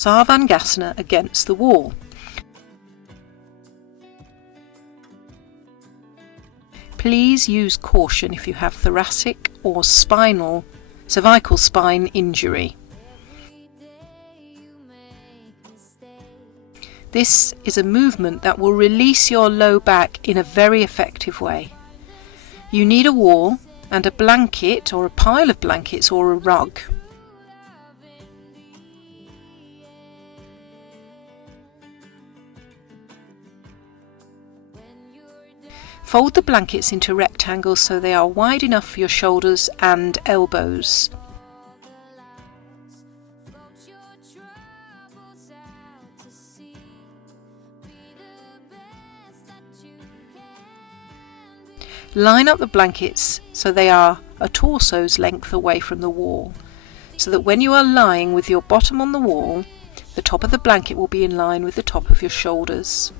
Sarvangasana against the wall. Please use caution if you have thoracic or cervical spine injury. This is a movement that will release your low back in a very effective way. You need a wall and a blanket or a pile of blankets or a rug. Fold the blankets into rectangles so they are wide enough for your shoulders and elbows. Line up the blankets so they are a torso's length away from the wall, so that when you are lying with your bottom on the wall, the top of the blanket will be in line with the top of your shoulders.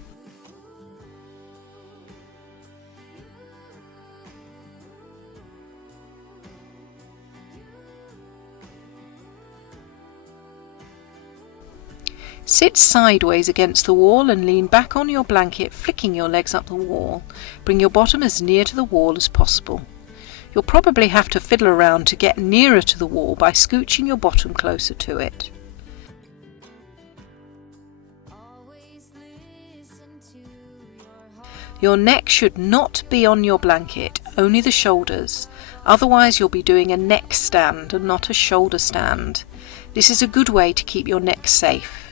Sit sideways against the wall and lean back on your blanket, flicking your legs up the wall. Bring your bottom as near to the wall as possible. You'll probably have to fiddle around to get nearer to the wall by scooching your bottom closer to it. Your neck should not be on your blanket, only the shoulders. Otherwise you'll be doing a neck stand and not a shoulder stand. This is a good way to keep your neck safe.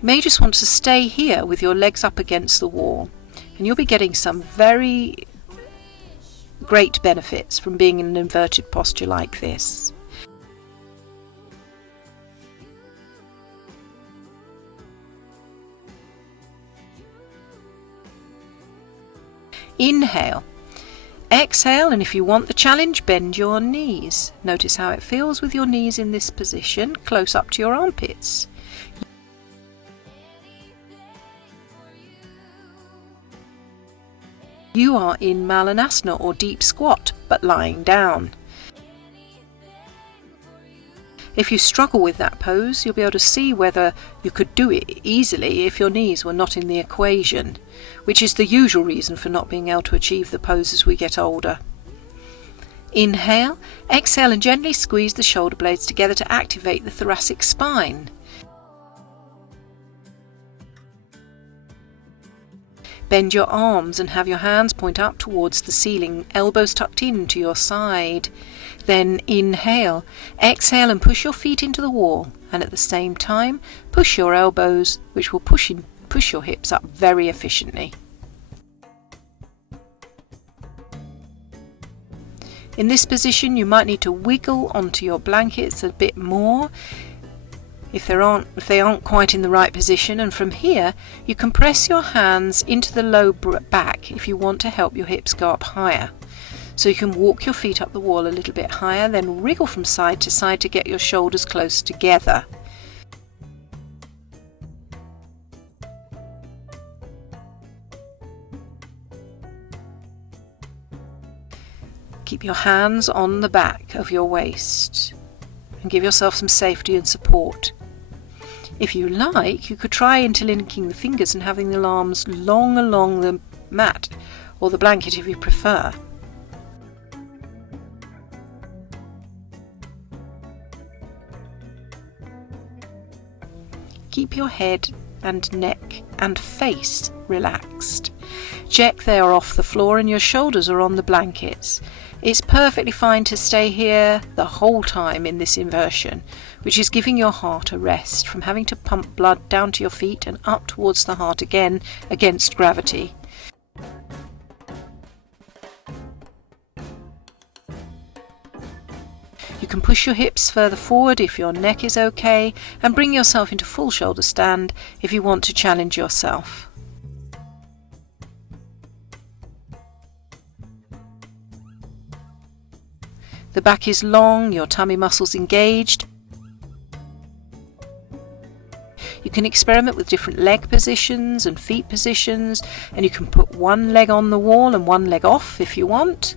You may just want to stay here with your legs up against the wall, and you'll be getting some very great benefits from being in an inverted posture like this. Inhale. Exhale, and if you want the challenge, bend your knees. Notice how it feels with your knees in this position, close up to your armpits. You are in Malanasana or deep squat, but lying down. If you struggle with that pose, you'll be able to see whether you could do it easily if your knees were not in the equation, which is the usual reason for not being able to achieve the pose as we get older. Inhale, exhale, and gently squeeze the shoulder blades together to activate the thoracic spine. Bend your arms and have your hands point up towards the ceiling, elbows tucked in to your side. Then inhale, exhale, and push your feet into the wall, and at the same time push your elbows, which will push your hips up very efficiently. In this position you might need to wiggle onto your blankets a bit more if they aren't quite in the right position, and from here you can press your hands into the low back if you want to help your hips go up higher. So you can walk your feet up the wall a little bit higher, then wriggle from side to side to get your shoulders close together. Keep your hands on the back of your waist and give yourself some safety and support. If you like, you could try interlinking the fingers and having the arms long along the mat or the blanket if you prefer. Keep your head and neck and face relaxed. Check they are off the floor and your shoulders are on the blankets. It's perfectly fine to stay here the whole time in this inversion, which is giving your heart a rest from having to pump blood down to your feet and up towards the heart again against gravity. You can push your hips further forward if your neck is okay, and bring yourself into full shoulder stand if you want to challenge yourself. The back is long, your tummy muscles engaged. You can experiment with different leg positions and feet positions, and you can put one leg on the wall and one leg off if you want.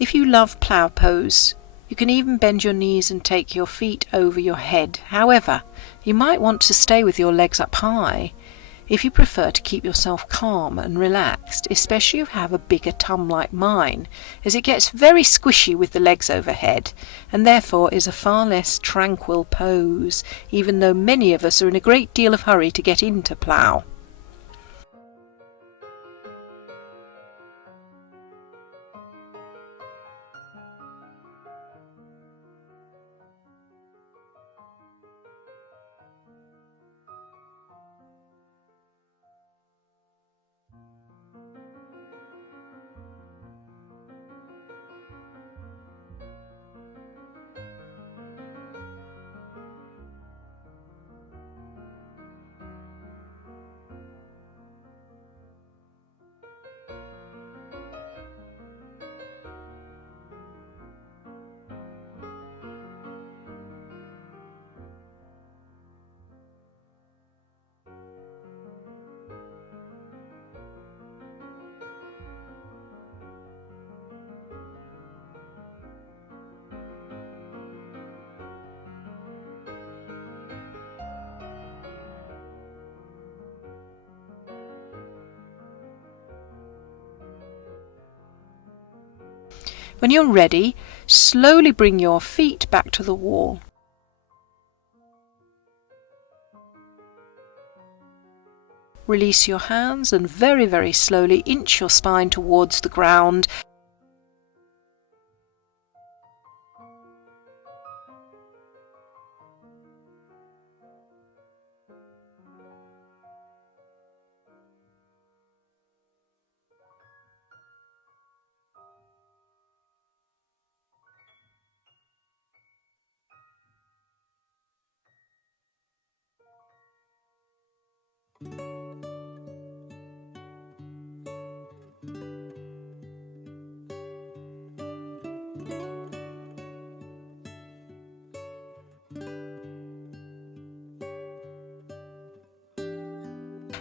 If you love plough pose, you can even bend your knees and take your feet over your head. However, you might want to stay with your legs up high if you prefer to keep yourself calm and relaxed, especially if you have a bigger tum like mine, as it gets very squishy with the legs overhead and therefore is a far less tranquil pose, even though many of us are in a great deal of hurry to get into plough. When you're ready, slowly bring your feet back to the wall. Release your hands and very, very slowly inch your spine towards the ground.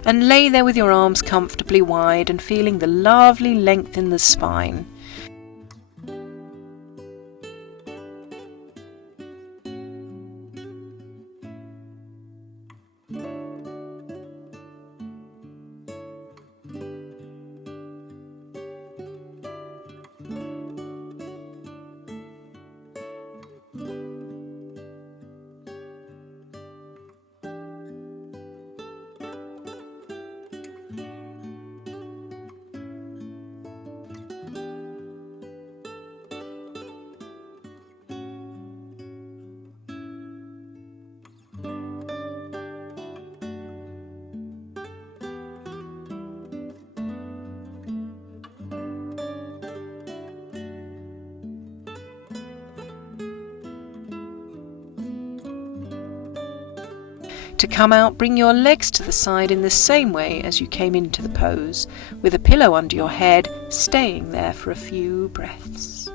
And lay there with your arms comfortably wide and feeling the lovely length in the spine. To come out, bring your legs to the side in the same way as you came into the pose, with a pillow under your head, staying there for a few breaths.